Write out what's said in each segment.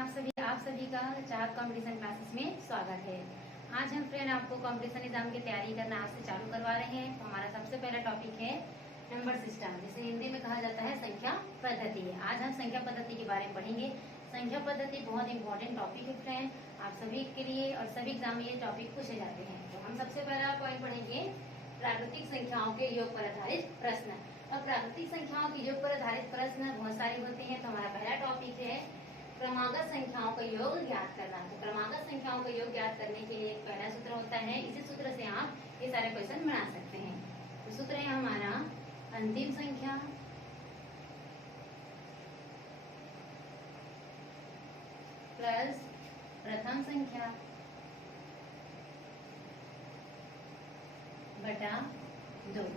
आप सभी का चार कंपटीशन क्लासेस में स्वागत है। आज हम फ्रेंड आपको कंपटीशन एग्जाम की तैयारी करना आज से चालू करवा रहे हैं। तो हमारा सबसे पहला टॉपिक है नंबर सिस्टम, जिसे हिंदी में कहा जाता है संख्या पद्धति। आज हम संख्या पद्धति के बारे में पढ़ेंगे। संख्या पद्धति बहुत इंपॉर्टेंट टॉपिक है फ्रेंड, आप सभी के लिए और सभी एग्जाम में ये टॉपिक पूछे जाते हैं। तो हम सबसे पहला पॉइंट पढ़ेंगे प्राकृतिक संख्याओं के योग पर आधारित प्रश्न। और प्राकृतिक संख्याओं के योग पर आधारित प्रश्न बहुत सारे होते हैं। तो हमारा पहला टॉपिक है क्रमागत संख्याओं का योग ज्ञात करना। तो क्रमागत संख्याओं का योग ज्ञात करने के लिए पहला सूत्र होता है, इसी सूत्र से आप ये सारे क्वेश्चन बना सकते हैं। तो सूत्र है हमारा अंतिम संख्या प्लस प्रथम संख्या बटा 2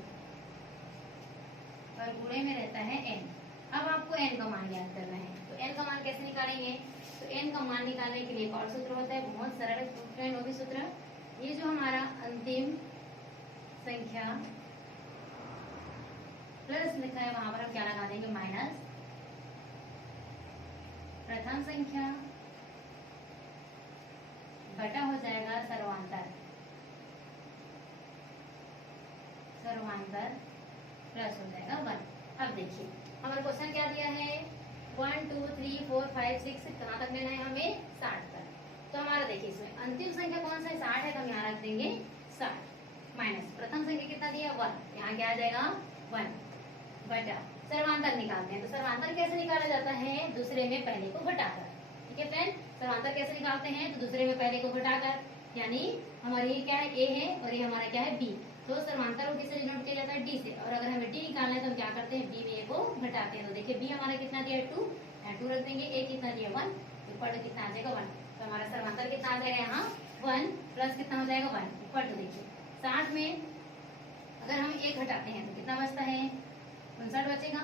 और गुणे में रहता है n। अब आपको n का मान ज्ञात करना है। तो n का मान कैसे निकालेंगे? तो n का मान निकालने के लिए एक और सूत्र होता है, बहुत सरल फ्रेंड वो भी सूत्र। ये जो हमारा अंतिम संख्या प्लस लिखा है वहां पर हम क्या लगा देंगे? माइनस प्रथम संख्या बटा हो जाएगा सर्वांतर प्लस हो जाएगा 1। अब देखिए हमारा क्वेश्चन क्या दिया है, 1 2 3 4 5 6 कहाँ तक लेना है हमें? 60 तक। तो हमारा देखिए इसमें अंतिम संख्या कौन सा है? 60 है, तो हम यहाँ रख देंगे 60 माइनस प्रथम संख्या कितना दिया? 1। यहाँ क्या आ जाएगा? 1 बटा सर्वांतर निकालते हैं। तो सर्वांतर कैसे निकाला जाता है? दूसरे में पहले को घटाकर। ठीक है फ्रेंड, सर्वांतर कैसे निकालते हैं? तो दूसरे में पहले को घटाकर, यानी हमारी क्या है? ए है और ये हमारा क्या है? बी। तो सर्वांतर को किससे डिनोट किया जाता है? डी से। और अगर हमें डी निकालना है तो हम क्या करते हैं? बी में ए को घटाते हैं। तो देखिए बी हमारा कितना दिया है? 2, यहाँ 2 रख देंगे। ए कितना दिया? 1, इक्वल टू कितना आ जाएगा? 1। तो हमारा सर्वांतर कितना आ जाएगा यहाँ? 1 प्लस कितना हो जाएगा? 1 इक्वल टू देखिए 60 में अगर हम 1 घटाते हैं तो कितना बचता है? 59 बचेगा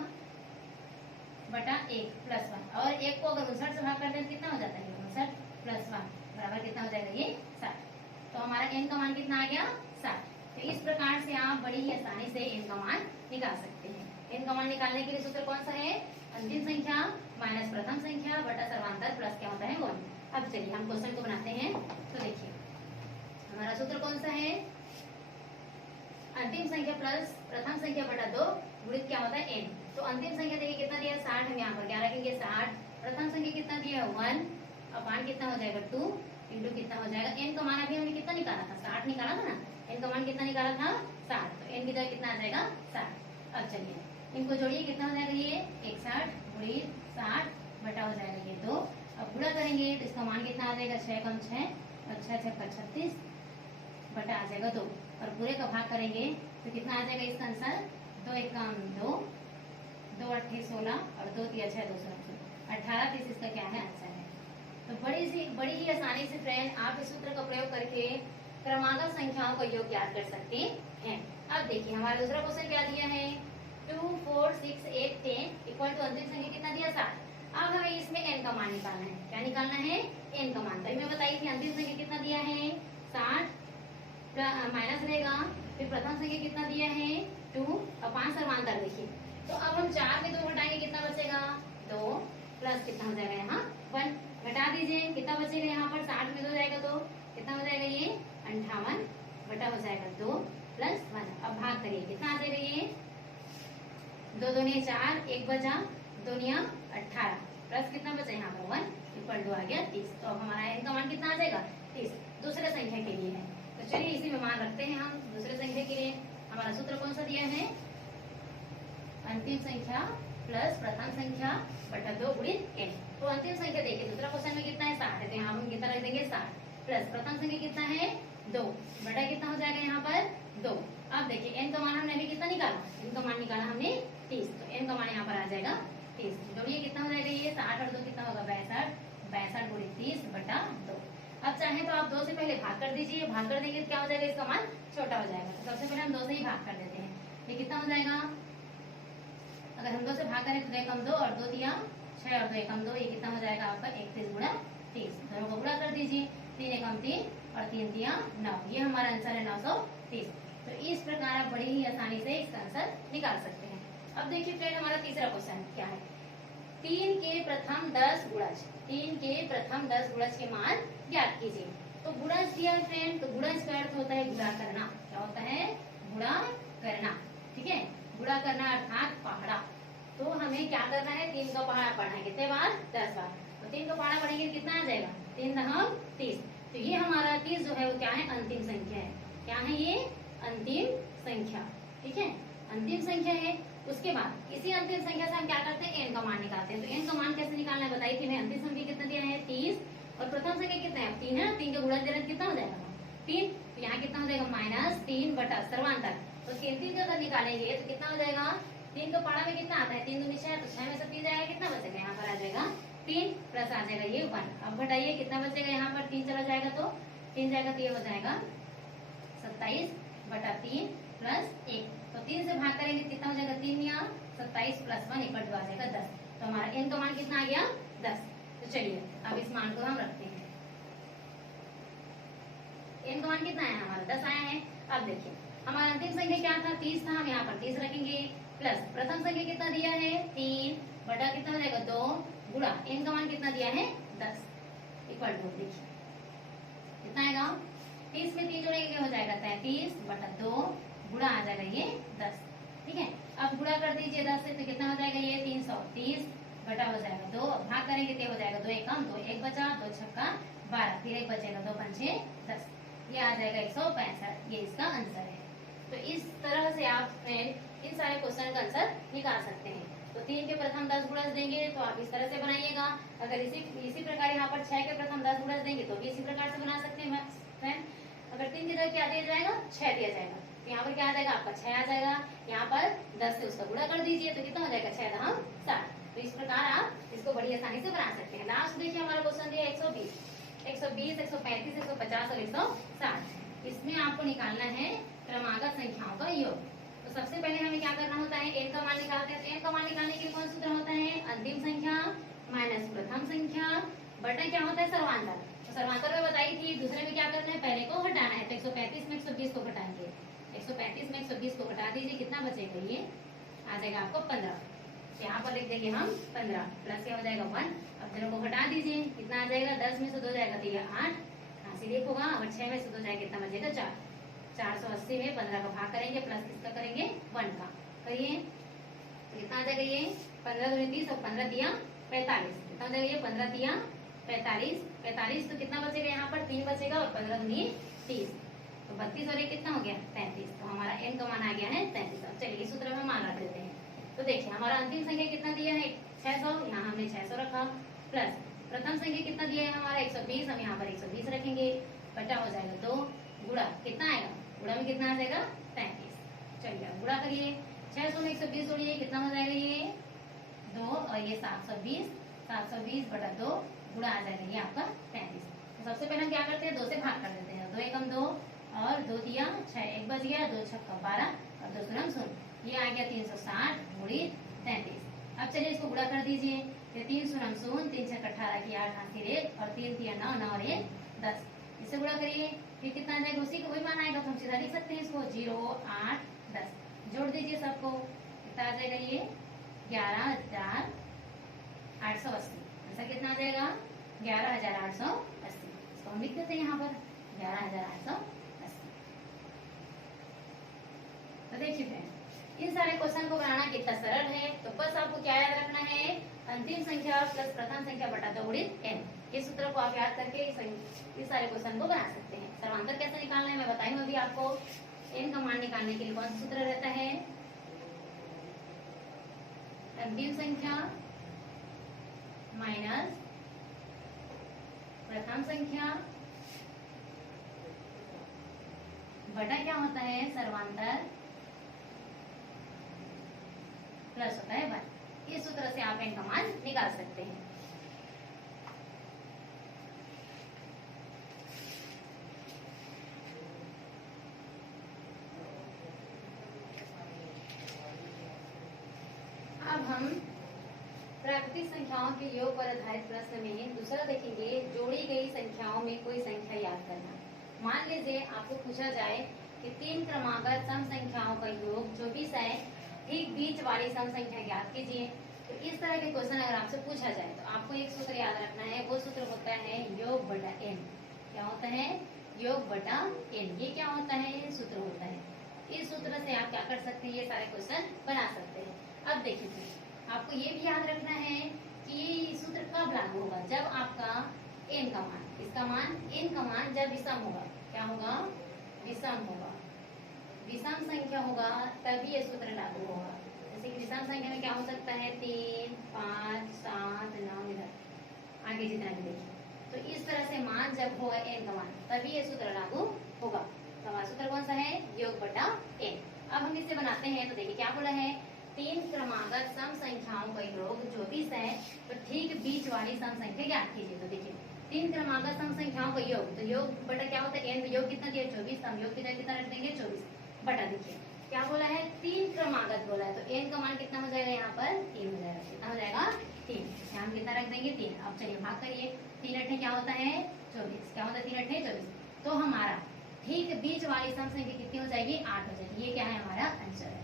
बटा 1 प्लस 1। और 1 को अगर 59 से भाग करते हैं तो कितना हो जाता है? 59 प्लस 1 बराबर कितना हो जाएगा? ये 60। तो हमारा n का मान कितना आ गया? 60। तो इस प्रकार से आप बड़ी ही आसानी से n का मान निकाल सकते हैं। n का मान निकालने के लिए सूत्र कौन सा है? अंतिम संख्या माइनस प्रथम संख्या बटा सर्वांतर प्लस क्या होता है? 1। अब चलिए हम क्वेश्चन को बनाते हैं। तो देखिए हमारा सूत्र कौन सा है? अंतिम संख्या प्लस प्रथम संख्या बटा 2 गुणित क्या होता है? n। तो अंतिम संख्या देखिए कितना दिया? 60। हम यहाँ पर क्या रखेंगे? 60। प्रथम संख्या कितना दिया? 1 अपान कितना हो जाएगा? 2 इंटू कितना हो जाएगा? n का मान अभी हमने कितना निकाला था? 60 निकाला था ना। n का मान कितना निकाला था? 60। तो n की जगह कितना आ जाएगा? 60। अब चलिए इनको जोड़िए, कितना हो जाएगा? ये 61 गुणित 60 बटा हो जाएगा ये 2। अब गुणा करेंगे तो इसका मान कितना आ जाएगा? 6 कम 6 और 6 6 36 बटा आ जाएगा 2। और पूरे का भाग करेंगे तो कितना आ जाएगा इसका आंसर? 2 1 2 2 8 16 और 2 3 6 2 18 30 इसका क्या है? आंसर है। तो बड़ी ही आसानी से फ्रेंड आप इस सूत्र का प्रयोग करके क्रमागत संख्याओं का योग ज्ञात कर सकते हैं। अब देखिए हमारा दूसरा क्वेश्चन क्या दिया है? 2 4 6 8 10 इक्वल टू अंतिम संख्या कितना दिया? 60। अब हमें इसमें n का मान निकालना है। क्या निकालना है? n का मान। तभी मैं बताई थी अंतिम संख्या कितना दिया है? 60 माइनस रहेगा, फिर प्रथम संख्या कितना दिया है? 2 अपान सर्वांतर। देखिए तो अब हम 4 में 2 घटाएंगे, कितना बचेगा? 2 प्लस कितना हो जाएगा यहाँ? 1 घटा दीजिए, कितना बचेगा यहाँ पर? 60 में 2 जाएगा तो कितना हो जाएगा? ये 58 बटा हो जाएगा 2 प्लस 1। अब भाग करिए, कितना आ जाएगा? ये 2 दूनी 4 1 बचा, 2 दुनिया 18 प्लस कितना बचा यहाँ पर? 1 इक्वल टू आ गया 30। तो अब हमारा n का मान कितना आ जाएगा? 30। दूसरे संख्या के लिए है, तो चलिए इसी में मान रखते हैं हम दूसरे संख्या के लिए। हमारा सूत्र कौन सा दिया है? अंतिम संख्या प्लस प्रथम संख्या बटा 2 गुणित n। तो अंतिम संख्या देखिए दूसरा क्वेश्चन में कितना है? 60 है, तो यहाँ हम कितना रख देंगे? 60 प्लस प्रथम संख्या कितना है? 2 बटा कितना हो जाएगा यहाँ पर? 2। अब देखिए n का मान हमने अभी कितना निकाला? n का मान निकाला हमने 30। तो n का मान यहाँ पर आ जाएगा 30। जोड़िए कितना हो जाएगा? ये 60 और 2 कितना होगा? 62 गुणित 30 बटा 2। अब चाहे तो आप 2 से पहले भाग कर दीजिए, भाग कर देंगे तो क्या हो जाएगा? इसका मान छोटा हो जाएगा। तो सबसे पहले हम 2 से ही भाग कर देते हैं। ये कितना हो जाएगा? अगर हम 2 से भाग करें तो 2 कम 2 और 2 दिया 6 और 2 कम 2, ये कितना हो जाएगा आपका? 31 गुणा 30। दोनों को गुणा कर दीजिए, 3 एकम 3 और 3 दिया 9। ये हमारा आंसर है 930। तो इस प्रकार आप बड़ी ही आसानी से इसका आंसर निकाल सकते हैं। अब देखिए फ्रेंड हमारा तीसरा क्वेश्चन क्या है? 3 के प्रथम 10 गुणज, 3 के प्रथम 10 गुणज के मान ज्ञात कीजिए। तो गुणज दिया है फ्रेंड, तो गुणज का अर्थ होता है गुणा करना। क्या होता है? गुणा करना। ठीक है, गुणा करना अर्थात पहाड़ा। तो हमें क्या करना है? 3 का पहाड़ा पढ़ना है कितने बार? 10 बार। तो 3 का पहाड़ा पढ़ेंगे कितना आ जाएगा? 3 दहम 30। तो ये हमारा 30 जो है वो क्या है? अंतिम संख्या है। क्या है ये? अंतिम संख्या। ठीक है, अंतिम संख्या है। उसके बाद इसी अंतिम संख्या से हम क्या करते हैं? n का मान निकालते हैं। तो n का मान कैसे निकालना है बताई थी मैं। अंतिम संख्या कितना दिया है? 30 और प्रथम संख्या कितना है? 3 है। 3 का गुणज दे कितना हो जाएगा? 3। तो यहाँ कितना हो जाएगा? -3 बटा सर्वांतर। तो 3 का अगर निकालेंगे तो कितना हो जाएगा? 3 का पहाड़ा में कितना आता है? 3 दूनी 6, तो 6 में से 3 जाएगा, कितना बचेगा? यहाँ पर आ जाएगा 3 प्लस आ जाएगा ये 1। अब घटाइए कितना बचेगा? यहाँ पर 3 चला जाएगा तो 3 जाएगा तो ये हो जाएगा 27 बटा 3 प्लस 1। तो 3 से भाग करेंगे कितना हो जाएगा? 3 या 27 प्लस 1 इक्वल टू आ जाएगा 10। तो हमारा n का मान कितना आ गया? 10। तो चलिए अब इस मान को हम रखते हैं। n का मान कितना आया? हमारा 10 आया है। अब देखिए हमारा अंतिम संख्या क्या था? 30 था। हम यहाँ पर 30 रखेंगे प्लस प्रथम संख्या कितना दिया है? 3 बटा कितना हो जाएगा? 2 गुणा n का मान कितना दिया है? 10 इक्वल टू देखिए कितना आएगा? 30 में 3 जोड़ेंगे क्या हो जाएगा? 33 बटा 2 गुणा आ जाएगा ये 10। ठीक है, अब गुणा कर दीजिए 10 से तो कितना हो जाएगा? ये 330 बटा हो जाएगा 2। भाग करेंगे तो हो जाएगा 2 एकम 2, 1 बचा, 2 छक्का 12, फिर 1 बचेगा, 2 पंचे 10। ये आ जाएगा 165। ये इसका आंसर है। तो इस तरह से आप फ्रेंड इन सारे क्वेश्चन का आंसर निकाल सकते हैं। तो 3 के प्रथम 10 गुणज देंगे तो आप इस तरह से बनाइएगा। अगर इसी प्रकार यहाँ पर 6 के प्रथम 10 गुणज देंगे तो भी इसी प्रकार से बना सकते हैं फ्रेंड। अगर 3 की जगह क्या दिया जाएगा? 6 दिया जाएगा। तो यहाँ पर क्या आ जाएगा? आपका 6 आ जाएगा। यहाँ पर 10 से उसका गुणा कर दीजिए तो कितना हो जाएगा? 6 दहम 60। तो इस प्रकार आप इसको बड़ी आसानी से बना सकते हैं। लास्ट देखिए हमारा क्वेश्चन दिया 120, 120, 135, 150 और 160। इसमें आपको निकालना है क्रमागत संख्याओं का योग। तो सबसे पहले हमें क्या करना होता है? n का मान निकालते हैं। तो n का मान निकालने के लिए कौन सूत्र होता है? अंतिम संख्या माइनस प्रथम संख्या बटा क्या होता है? सर्वांतर। तो सर्वांतर में बताई थी। दूसरे में क्या करना है? पहले को घटाना है। तो 135 में 120 को घटाएंगे। 135 में 120 को घटा दीजिए, कितना बचेगा? ये आ जाएगा आपको 15। तो यहाँ पर लिख देंगे हम 15 प्लस क्या हो जाएगा 1। अब दोनों को घटा दीजिए, कितना आ जाएगा? 10 में से 2 जाएगा तो ये 8, सीधे होगा। और 6 में से 2 जाएगा, कितना बचेगा? 4। 480 में 15 का भाग करेंगे प्लस किसका करेंगे? 1 का करिए तो कितना आ जाएगा? ये 15 दूनी 30 और 15 दिया 45। कितना हो जाएगा? ये 15 दिया 45, 45 तो कितना बचेगा? यहाँ पर 3 बचेगा और 15 दूनी 30, तो 32 और ये कितना हो गया? 33। तो हमारा n का मान आ गया है 33। अब चलिए इस सूत्र में मान रख देते हैं। तो देखिए हमारा अंतिम संख्या कितना दिया है? 600। यहाँ हमने 600 रखा प्लस प्रथम संख्या कितना दिया है हमारा? 120। हम यहाँ पर 120 रखेंगे बटा हो जाएगा 2 गुणा कितना आएगा? गुणा में कितना आ जाएगा? 33। चलिए अब गुणा करिए। 600 में 120 जोड़िए, कितना हो जाएगा? ये 2 और ये 720, 720 बटा 2 गुणा आ जाएगा ये आपका 33। तो सबसे पहले हम क्या करते हैं? 2 से भाग कर देते हैं। 2 एकम 2 और 2 दिया 6, 1 बच गया, 2 छक्का 12 और 2 शून्य 0। ये आ गया 360 गुणित 33। अब चलिए इसको गुणा कर दीजिए। ये 3 शून्य 0, 3 छक्का 18 की 8 हाथ 1 और 3 तिया 9, 9 और 1 10। इसे गुणा करिए फिर कितना आ जाएगा? उसी को वही मान आएगा। तो हम सीधा लिख सकते हैं इसको 0, 8, 10 जोड़ दीजिए सबको, कितना आ जाएगा? ये 11,880। ऐसा कितना आ जाएगा? 11,880। इसको हम लिख देते हैं यहाँ पर 11,880। तो देखिए फ्रेंड इन सारे क्वेश्चन को बनाना कितना सरल है। तो बस आपको क्या याद रखना है? अंतिम संख्या प्लस प्रथम संख्या बटा 2 गुणित n। इस सूत्र को आप याद करके इस सारे क्वेश्चन को बना सकते हैं। सर्वांतर कैसे निकालना है मैं बताई हूँ अभी आपको। n का मान निकालने के लिए कौन सा सूत्र रहता है? अंतिम संख्या माइनस प्रथम संख्या बटा क्या होता है? सर्वांतर प्लस होता है 1। इस सूत्र से आप n का मान निकाल सकते हैं। अब हम प्राकृतिक संख्याओं के योग पर आधारित प्रश्न में दूसरा देखेंगे, जोड़ी गई संख्याओं में कोई संख्या याद करना। मान लीजिए आपको पूछा जाए कि 3 क्रमागत सम संख्याओं का योग 24 है, ठीक बीच वाली सम संख्या ज्ञात कीजिए। तो इस तरह के क्वेश्चन अगर आपसे पूछा जाए तो आपको एक सूत्र याद रखना है, वो सूत्र होता है योग बटा एन। क्या होता है? योग बटा एन। ये क्या होता है? सूत्र होता है। इस सूत्र से आप क्या कर सकते हैं? ये सारे क्वेश्चन बना सकते हैं। अब देखिए आपको ये भी याद रखना है कि ये सूत्र कब लागू होगा, जब आपका एन का मान, इसका मान, एन का मान जब विषम होगा। क्या होगा? विषम होगा। विषम संख्या होगा तभी ये सूत्र लागू होगा। जैसे कि विषम संख्या में क्या हो सकता है? 3, 5, 7, 9, इधर आगे जितना भी देखिए। तो इस तरह से मान जब होगा एन का मान तभी ये सूत्र लागू होगा। तो हमारा सूत्र कौन सा है? योग बटा एन। अब हम इसे बनाते हैं तो देखिए क्या बोला है? 3 क्रमागत सम संख्याओं का योग 24 है, तो ठीक बीच वाली सम संख्या ज्ञात कीजिए। तो देखिए 3 क्रमागत सम संख्याओं का योग, तो योग बटा क्या होता है? एन। तो योग कितना दिया? 24। हम योग की जगह कितना रख देंगे? 24 बटा। देखिए क्या बोला है? 3 क्रमागत बोला है, तो एन का मान कितना हो जाएगा? यहाँ पर 3 हो जाएगा। कितना हो जाएगा? 3। यहाँ कितना रख देंगे? 3। अब चलिए भाग करिए। 3 अठे क्या होता है? 24। क्या होता है? 3 अठे 24। तो हमारा ठीक बीच वाली सम संख्या कितनी हो जाएगी? 8 हो जाएगी। ये क्या है? हमारा आंसर है।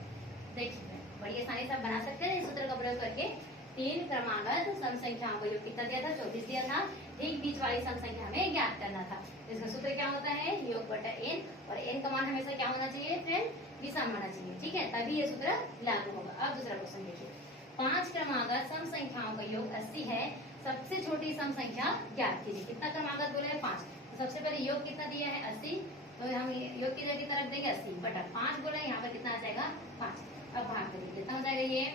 देखिए बड़ी आसानी से आप बना सकते हैं इस सूत्र का प्रयोग करके। 3 क्रमागत सम संख्याओं को योग कितना दिया था? 24 दिया था। ठीक बीच वाली सम संख्या हमें ज्ञात करना था। इसका सूत्र क्या होता है? योग बटा एन। और एन का मान हमेशा क्या होना चाहिए फ्रेंड? विषम होना चाहिए। ठीक है, तभी ये सूत्र लागू होगा। अब दूसरा क्वेश्चन देखिए। 5 क्रमागत सम संख्याओं का योग 80 है, सबसे छोटी सम संख्या ज्ञात कीजिए। कितना क्रमागत बोला है? 5। तो सबसे पहले योग कितना दिया है? 80। तो हम योग की जगह कितना रख देंगे? 80 बटा 5 बोला है, यहाँ पर कितना आ जाएगा? 5। अब भाग करिए, कितना हो जाएगा? ये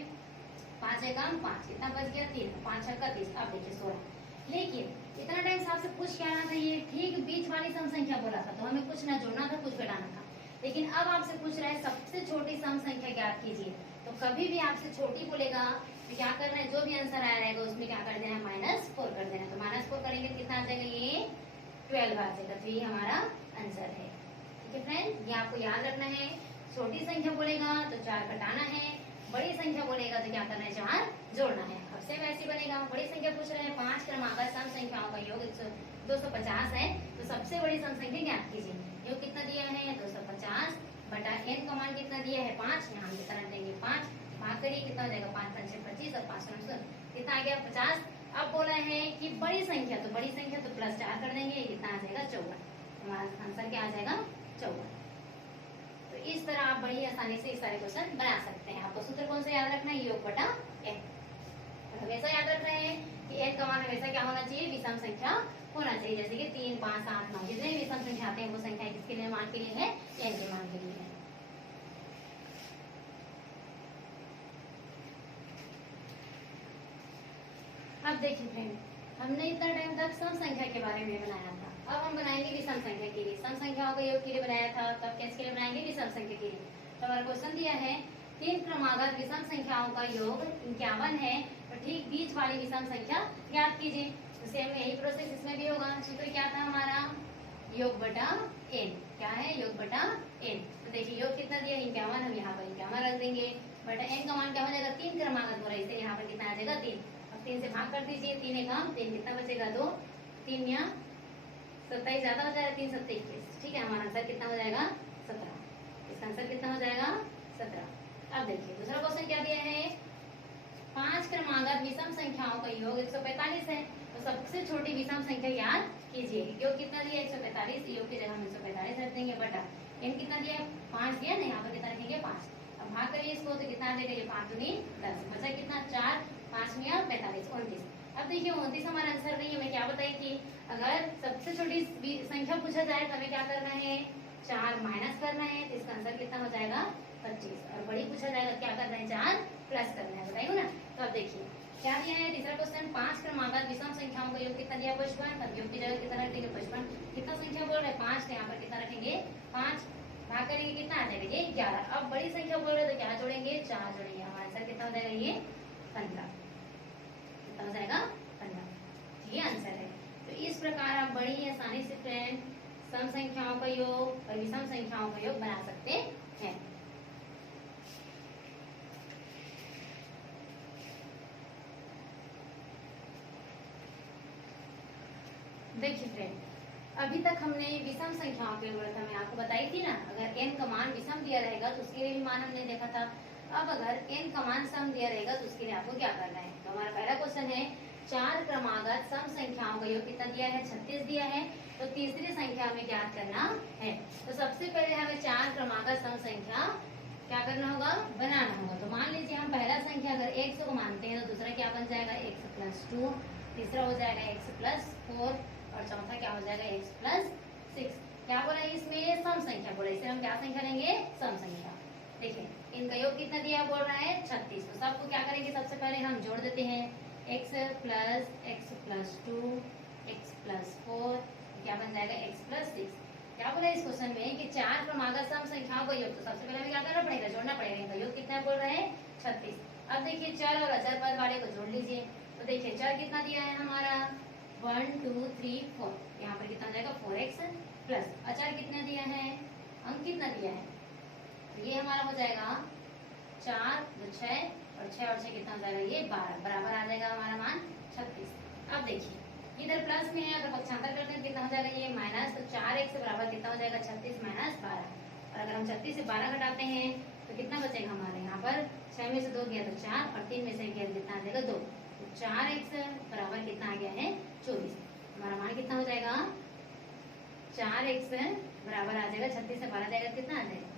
5 है कम 5, कितना बच गया? 3। 5 छक्का 30। अब देखिए 16। लेकिन इतना टाइम से आपसे पूछ क्या रहा था? ये ठीक बीच वाली सम संख्या बोला था, तो हमें कुछ ना जोड़ना था, कुछ घटाना था। लेकिन अब आपसे पूछ रहा है सबसे छोटी सम संख्या ज्ञात कीजिए। तो कभी भी आपसे छोटी बोलेगा तो क्या करना है? जो भी आंसर आया रहेगा उसमें क्या कर देना है? -4 कर देना है। तो -4 करेंगे कितना आ जाएगा? ये 12 आ जाएगा। तो ये हमारा आंसर है। ठीक है फ्रेंड, ये आपको याद रखना है। छोटी संख्या बोलेगा तो 4 घटाना है, बड़ी संख्या बोलेगा तो क्या करना है? 4 जोड़ना है। अब सेम ऐसे बनेगा। बड़ी संख्या पूछ रहे हैं 5 क्रमागत सम संख्याओं का योग 250 है, तो सबसे बड़ी सम संख्या ज्ञात कीजिए। योग कितना दिया है? 250 बटा एन का मान कितना दिया है? 5। यहाँ कितना रख देंगे? 5। भाग करिए, कितना हो जाएगा? 5 5 25 और 5 कितना आ गया? 50। अब बोला है कि बड़ी संख्या, तो बड़ी संख्या तो +4 कर देंगे, कितना आ जाएगा? 54। हमारा आंसर क्या आ जाएगा? 54। तो इस तरह आप बड़ी आसानी से इस सारे क्वेश्चन बना सकते हैं। आपको सूत्र कौन सा याद रखना है? योग बटा एन। हमेशा याद रख रहे हैं कि एन का मान हमेशा क्या होना चाहिए? विषम संख्या होना चाहिए। जैसे कि 3, 5, 7, 9 जितने विषम संख्या आते हैं वो संख्या किसके लिए? मान के लिए है? एन के मान के लिए है। अब देखिए फ्रेंड, हमने इतना टाइम तक सम संख्या के बारे में बनाया था। अब हम बनाएंगे विषम संख्या के लिए। सम संख्याओं का योग के लिए बनाया था, तब किसके लिए बनाएंगे? विषम संख्या के लिए। तो हमारा क्वेश्चन दिया है 3 क्रमागत विषम संख्याओं का योग 51 है, तो ठीक बीच वाली विषम संख्या ज्ञात कीजिए। तो सेम यही प्रोसेस इसमें भी होगा। सूत्र क्या था हमारा? योग बटा एन। क्या है? योग बटा एन। तो देखिए योग कितना दिया? 51। हम यहाँ पर 51 रख देंगे बटा एन का मान क्या हो जाएगा? 3 क्रमागत हो रहा है, इसलिए यहाँ पर कितना आ जाएगा? 3। 3 से भाग कर दीजिए। 3 एक कम 3, कितना बचेगा? 2। 3 या 27 ज्यादा हो जाएगा। 3 7 21। ठीक है, हमारा आंसर कितना हो जाएगा? 17। इसका आंसर कितना हो जाएगा? 17। अब देखिए दूसरा क्वेश्चन क्या दिया है? 5 क्रमागत विषम संख्याओं का योग 145 है, तो सबसे छोटी विषम संख्या याद कीजिए। योग कितना दिया? 145। योग की जगह हम 145 रख देंगे बटा एन कितना दिया? 5 दिया ना, यहाँ पर कितना रखेंगे? 5। अब भाग करिए इसको, तो कितना आ जाएगा? ये 5 दूनी 10, बचा कितना? 4। 5 में 45 29। अब देखिए 29 हमारा आंसर नहीं है। मैं क्या बताई कि अगर सबसे छोटी संख्या पूछा जाए तो हमें क्या करना है? 4 माइनस करना है, तो इसका आंसर कितना हो जाएगा? 25। और बड़ी पूछा जाएगा क्या करना है? 4 प्लस करना है। बताइए ना। तो अब देखिए क्या दिया है? तीसरा क्वेश्चन 5 क्रमागत विषम संख्याओं का योग कितना दिया? 55। अब योग की जगह कितना रखेंगे? 55। कितना संख्या बोल रहे हैं? 5। तो यहाँ पर कितना रखेंगे? 5। भाग करेंगे, कितना आ जाएगा? ये 11। अब बड़ी संख्या बोल रहे हैं तो क्या जोड़ेंगे? 4 जोड़ेंगे। हमारा आंसर कितना हो जाएगा? ये 15। कितना हो जाएगा? 15। ये आंसर है। तो इस प्रकार आप बड़ी आसानी से फ्रेंड सम संख्याओं का योग और विषम संख्याओं का योग बना सकते हैं। देखिए फ्रेंड, अभी तक हमने विषम संख्याओं के गुणन मैं आपको बताई थी ना। अगर n का मान विषम दिया रहेगा तो उसके लिए भी मान हमने देखा था। अब अगर n का मान सम दिया रहेगा तो उसके लिए आपको क्या करना है। तो हमारा पहला क्वेश्चन है, चार क्रमागत सम संख्याओं का योग कितना दिया है, 36 दिया है। तो तीसरी संख्या हमें ज्ञात करना है। तो सबसे पहले हमें चार क्रमागत सम संख्या क्या करना होगा, बनाना होगा। तो मान लीजिए हम पहला संख्या अगर 100 को मानते हैं तो दूसरा क्या बन जाएगा, x प्लस 2, तीसरा हो जाएगा x प्लस 4 और चौथा क्या हो जाएगा, x प्लस 6। क्या बोला है इसमें, सम संख्या बोला, इसे हम क्या संख्या लेंगे, सम संख्या। देखिए इनका योग कितना दिया बोल रहा है, 36। तो सबको क्या करेंगे, सबसे पहले हम जोड़ देते हैं, x प्लस 2 x प्लस 4 क्या बन जाएगा, x प्लस 6। क्या बोला इस क्वेश्चन में कि चार क्रमागत सम संख्याओं का योग। तो सबसे पहले हमें क्या करना पड़ेगा, जोड़ना पड़ेगा। इनका योग कितना बोल रहे हैं, 36। अब देखिए चर और अचर पद वाले को जोड़ लीजिए। तो देखिए चर कितना दिया है हमारा, 1 2 3 4, यहाँ पर कितना जाएगा 4x प्लस अचर कितना दिया है, अंक कितना दिया है, तो ये हमारा हो जाएगा 4 2 6 और 6 और 6 कितना हो जाएगा, ये 12, बराबर आ जाएगा हमारा मान 36। अब देखिए इधर प्लस में है, अगर पक्षांतर करते हैं कितना हो जाएगा, ये माइनस। तो 4x बराबर कितना हो जाएगा, 36 माइनस 12। और अगर हम 36 से 12 घटाते हैं तो कितना बचेगा हमारे यहाँ पर, 6 में से 2 गया तो 4 और 3 में से गया कितना आ जाएगा 2। तो 4x बराबर कितना आ गया है, 24। हमारा मान कितना हो जाएगा, 4x बराबर आ जाएगा 36 से 12 जाएगा कितना आ जाएगा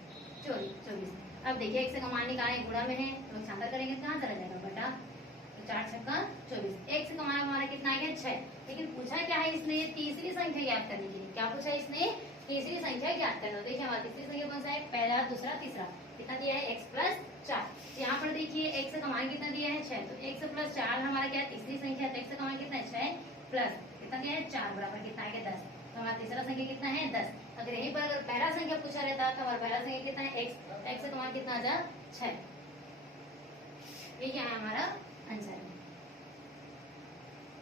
24। अब देखिए x का मान निकाले, गुणा में है तो पक्षांतर करेंगे कहाँ चला जाएगा, बटा। तो 4 छक्का 24, x का मान हमारा कितना आ गया 6। लेकिन पूछा क्या है इसने, तीसरी संख्या ज्ञात करने के लिए। क्या पूछा इसने, तीसरी संख्या ज्ञात करना। देखिए हमारा तीसरी संख्या कौन सा है, पहला दूसरा तीसरा, कितना दिया है, x प्लस 4। यहाँ पर देखिए x का मान कितना दिया है 6, तो x प्लस 4 हमारा क्या है, तीसरी संख्या। तो x का मान कितना है 6 प्लस कितना दिया है 4 बराबर कितना आ गया 10। तो हमारा तीसरा संख्या कितना है 10। अगर यहीं पर अगर पहला संख्या पूछा रहता तो हमारा पहला संख्या कितना है x का मान कितना आ जा 6। ये क्या है हमारा आंसर,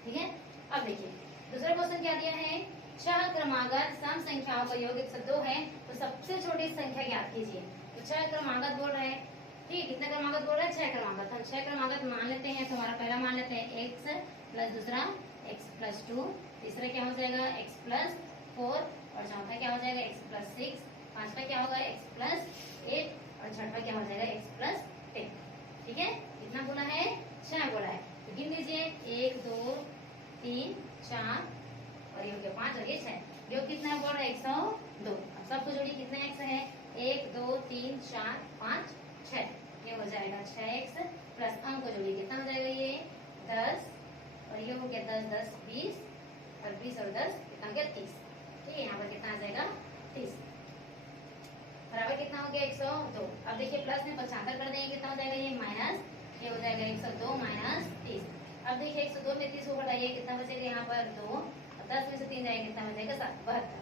ठीक है। अब देखिए दूसरा क्वेश्चन क्या दिया है, 6 क्रमागत सम संख्याओं का योग 102 है। तो सबसे छोटी संख्या ज्ञात कीजिए। तो 6 क्रमागत बोल रहे हैं, ठीक है। कितने क्रमागत बोल रहे हैं, 6 क्रमागत। हम 6 क्रमागत मान लेते हैं। तो हमारा पहला मान लेते हैं x प्लस दूसरा x प्लस 2, तीसरा क्या हो जाएगा x प्लस 4 और चौथा क्या हो जाएगा x प्लस 6, पांचवा क्या होगा x प्लस 8 और छठवा क्या हो जाएगा x प्लस 10। ठीक है, कितना बोला है, 6 बोला है। तो गिन लीजिए 1 2 3 4 और ये हो गया 5 और ये 6। योग कितना बोल रहा है 102। अब सबको जोड़िए, कितने x है, 1 2 3 4 5 6, ये हो जाएगा 6x प्लस अंक को जोड़िए, कितना हो जाएगा ये 10 और ये हो गया 10 10 20 और 20 और 10 कितना हो गया 30। ठीक है, यहाँ पर कितना आ जाएगा 30 बराबर कितना हो गया 102। अब देखिए प्लस में पक्षांतर कर देंगे, कितना हो जाएगा ये माइनस, ये हो जाएगा 102 माइनस 30। अब देखिए 102 में 30 को घटाइए, कितना बचेगा यहाँ पर 2 और 10 में से 3 जाएगा, कितना बचेगा 7 72।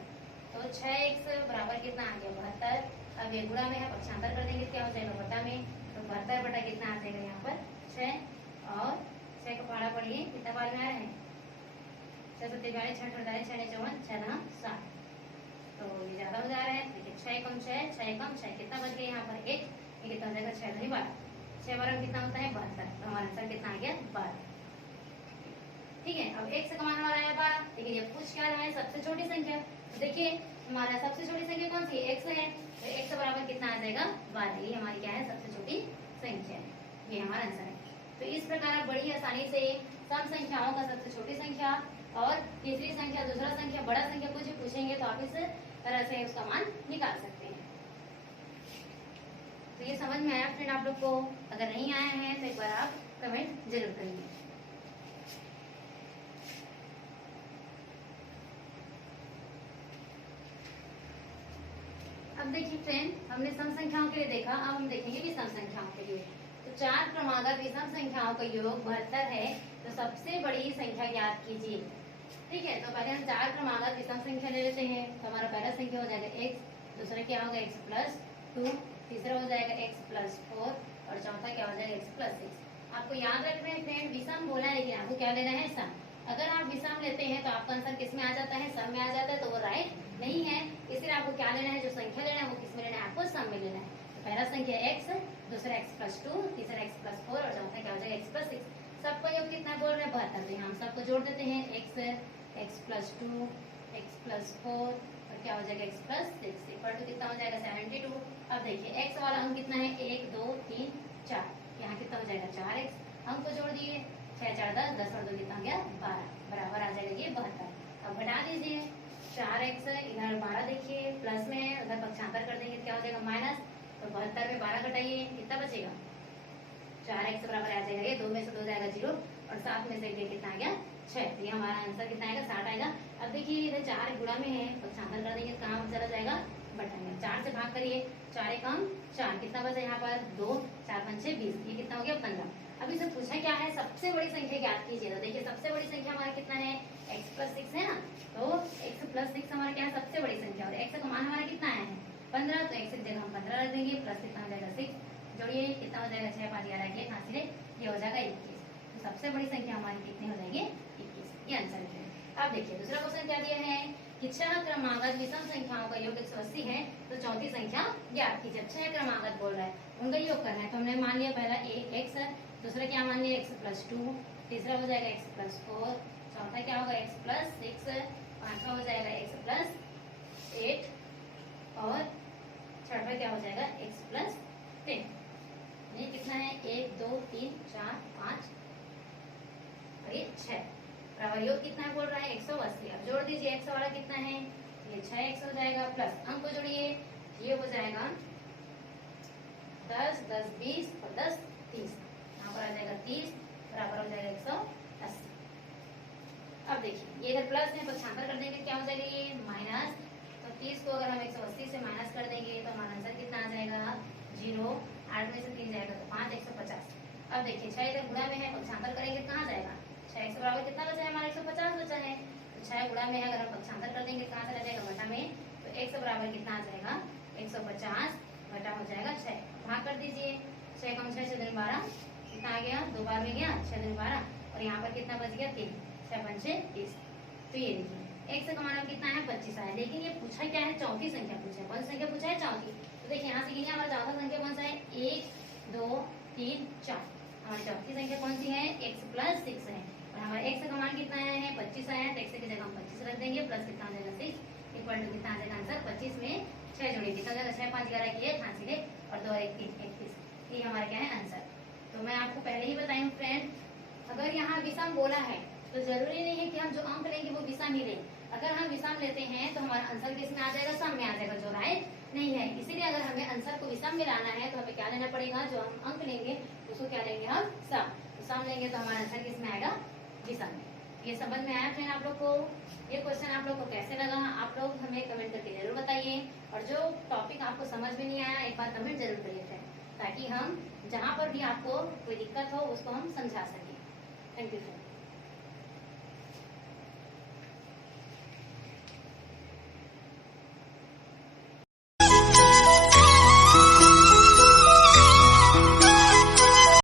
तो 6x बराबर कितना आ गया 72। अब ये गुणा में है, पक्षांतर कर देंगे क्या हो जाएगा बटा में। तो 72 बटा कितना आ जाएगा यहाँ पर 6 और 6 का पहाड़ा पढ़िए, कितना बार में आ रहा है 6 7 42 6 48 6 54 6 9 7। तो ये ज्यादा हो जा रहा है। देखिए 6 कम 6 6 कम 6 कितना बच गया यहाँ पर 1, ये कितना हो जाएगा 6 2 12, 6 12 कितना होता है 72। तो हमारा आंसर कितना आ गया 12। ठीक है, अब x का मान हमारा आया 12। लेकिन ये पूछ क्या रहा है, सबसे छोटी संख्या। तो देखिए हमारा सबसे छोटी संख्या कौन सी है, x है। तो x बराबर कितना आ जाएगा 12। ये हमारी क्या है, सबसे छोटी संख्या है। ये हमारा आंसर है। तो इस प्रकार आप बड़ी आसानी से सम संख्याओं का सबसे छोटी संख्या और तीसरी संख्या, दूसरा संख्या, बड़ा संख्या कुछ भी पूछेंगे तो आप इस तरह से उसका मान निकाल सकते हैं। तो ये समझ में आया फ्रेंड आप लोग को? अगर नहीं आया है तो एक बार आप कमेंट जरूर करिए। अब देखिए फ्रेंड, हमने सम संख्याओं के लिए देखा, अब हम देखेंगे विषम संख्याओं के लिए। तो 4 क्रमागत विषम संख्याओं का योग 72 है। तो सबसे बड़ी संख्या ज्ञात कीजिए। ठीक है, तो पहले हम 4 क्रमागत विषम संख्या ले लेते हैं। तो हमारा पहला संख्या हो जाएगा x, दूसरा क्या होगा x प्लस 2, तीसरा हो जाएगा x प्लस 4 और चौथा क्या हो जाएगा x प्लस 6। आपको याद रखना है फ्रेंड, विषम बोला है लेकिन आपको क्या लेना है, सम। अगर आप विषम लेते हैं तो आपका आंसर किस में आ जाता है, सम में आ जाता है, तो वो राइट नहीं है। इसलिए आपको क्या लेना है, जो संख्या लेना है वो किस में लेना है, आपको सम में लेना है। तो पहला संख्या x, दूसरा x प्लस 2, तीसरा x प्लस 4 और चौथा क्या हो जाएगा x प्लस 6। सबका योग कितना बोल रहे हैं 72। हम सबको जोड़ देते हैं, x प्लस 2 x प्लस 4 और क्या हो जाएगा x प्लस 6 इक्वल टू कितना हो जाएगा 72। अब देखिए x वाला अंक कितना है 1 2 3 4, यहाँ कितना हो जाएगा 4x, अंक को जोड़ दिए, 6 4 10, 10 और 2 कितना हो गया 12, बराबर आ जाएगा ये 72। अब घटा दीजिए, 4x इधर 12 देखिए प्लस में है, उधर पक्षांतर कर देंगे क्या हो जाएगा माइनस, तो 72 में 12 घटाइए कितना बचेगा, 4x बराबर आ जाएगा ये 2 में से 2 जाएगा 0 और 7 में से ये कितना आ गया 6, तो ये हमारा आंसर कितना आएगा 60 आएगा। अब देखिए इधर 4 गुणा में है, पक्षांतर कर देंगे कहाँ चला जाएगा बटा में, 4 से भाग करिए, 4 एकम 4, कितना बचा यहाँ पर 2, 4 5 6 20, ये कितना हो गया 15। अभी से पूछा क्या है, सबसे बड़ी संख्या ज्ञात कीजिए। तो देखिए सबसे बड़ी संख्या हमारा कितना है x प्लस 6 है ना, तो x प्लस 6 हमारा क्या है सबसे बड़ी संख्या, और x का मान हमारा कितना है 15, तो x की जगह हम 15 रख देंगे, प्लस कितना हो जाएगा 6, जोड़िए कितना हो जाएगा 6 5 11 के 5 ये हो जाएगा 21, तो सबसे बड़ी संख्या हमारी कितनी हो जाएगी 21, ये आंसर है। अब देखिए दूसरा क्वेश्चन क्या दिया है कि 6 क्रमागत विषम संख्याओं का योग 180 है, तो चौथी संख्या ज्ञात कीजिए। 6 क्रमागत बोल रहा है, उनका योग करना है, तो हमने मान लिया पहला x, दूसरा क्या मान लिया x प्लस 2, तीसरा हो जाएगा x प्लस 4, चौथा क्या होगा x प्लस 6, पांचवा हो जाएगा x प्लस 8 और छठवा क्या हो जाएगा x प्लस 10। ये कितना है 1 2 3 4 5 और ये 6, बराबर योग कितना है बोल रहा है 180। अब जोड़ दीजिए x वाला कितना है ये 6x हो जाएगा, प्लस अंक को जोड़िए, ये हो जाएगा 10 10 20 और 10 30, यहाँ पर आ जाएगा 30, बराबर हो जाएगा 180। अब देखिए ये इधर प्लस है, पक्षांतर कर देंगे क्या हो जाएगा ये माइनस, तो 30 को अगर हम 180 से माइनस कर देंगे तो हमारा आंसर कितना आ जाएगा 0, 8 में से 3 जाएगा तो 5 150। अब देखिए 6 इधर गुणा में है, पक्षांतर करेंगे कहाँ जाएगा, 6 के बराबर कितना बचा है हमारा 150 बचा है, तो 6 गुणा में है, अगर हम पक्षांतर कर देंगे कहाँ चला जाएगा बटा में, तो x बराबर कितना आ जाएगा 150 बटा हो जाएगा 6, भाग कर दीजिए, 6 कम 6 6 12 कितना आ गया, 2 बार में गया 6 12 और यहाँ पर कितना बच गया 3, 6 5 6 30। तो ये देखिए x का मान कितना है 25 आया, लेकिन ये पूछा क्या है चौथी संख्या पूछा है, कौन सी संख्या पूछा है चौथी। तो देखिए यहाँ से गिनिए हमारा चौथा संख्या कौन सा है 1 2 3 4, हमारी चौथी संख्या कौन सी है x प्लस 6 है, और हमारा x का मान कितना आया है 25 आया है, तो x की जगह हम 25 रख देंगे, प्लस कितना आ जाएगा 6 इक्वल टू कितना आ जाएगा आंसर 25 में 6 जोड़िए कितना आ जाएगा 6 5 11 की 81 और 2 1 3 31, ये हमारा क्या है आंसर। तो मैं आपको पहले ही बताई हूँ फ्रेंड, अगर यहाँ विषम बोला है तो जरूरी नहीं है कि हम जो अंक लेंगे वो विषम ही लें, अगर हम विषम लेते हैं तो हमारा आंसर किसमें आ जाएगा सम में आ जाएगा, जो राइट नहीं है। इसीलिए अगर हमें आंसर को विषम में लाना है तो हमें क्या लेना पड़ेगा, जो हम अंक लेंगे उसको क्या लेंगे हम सम, तो सम लेंगे तो हमारा आंसर किसमें आएगा विषम में। ये समझ में आया फ्रेंड आप लोग को, ये क्वेश्चन आप लोग को कैसे लगा आप लोग हमें कमेंट करके जरूर बताइए, और जो टॉपिक आपको समझ में नहीं आया एक बार कमेंट जरूर करिए फ्रेंड, ताकि हम जहाँ पर भी आपको कोई दिक्कत हो उसको हम समझा सकें। Thank you friend.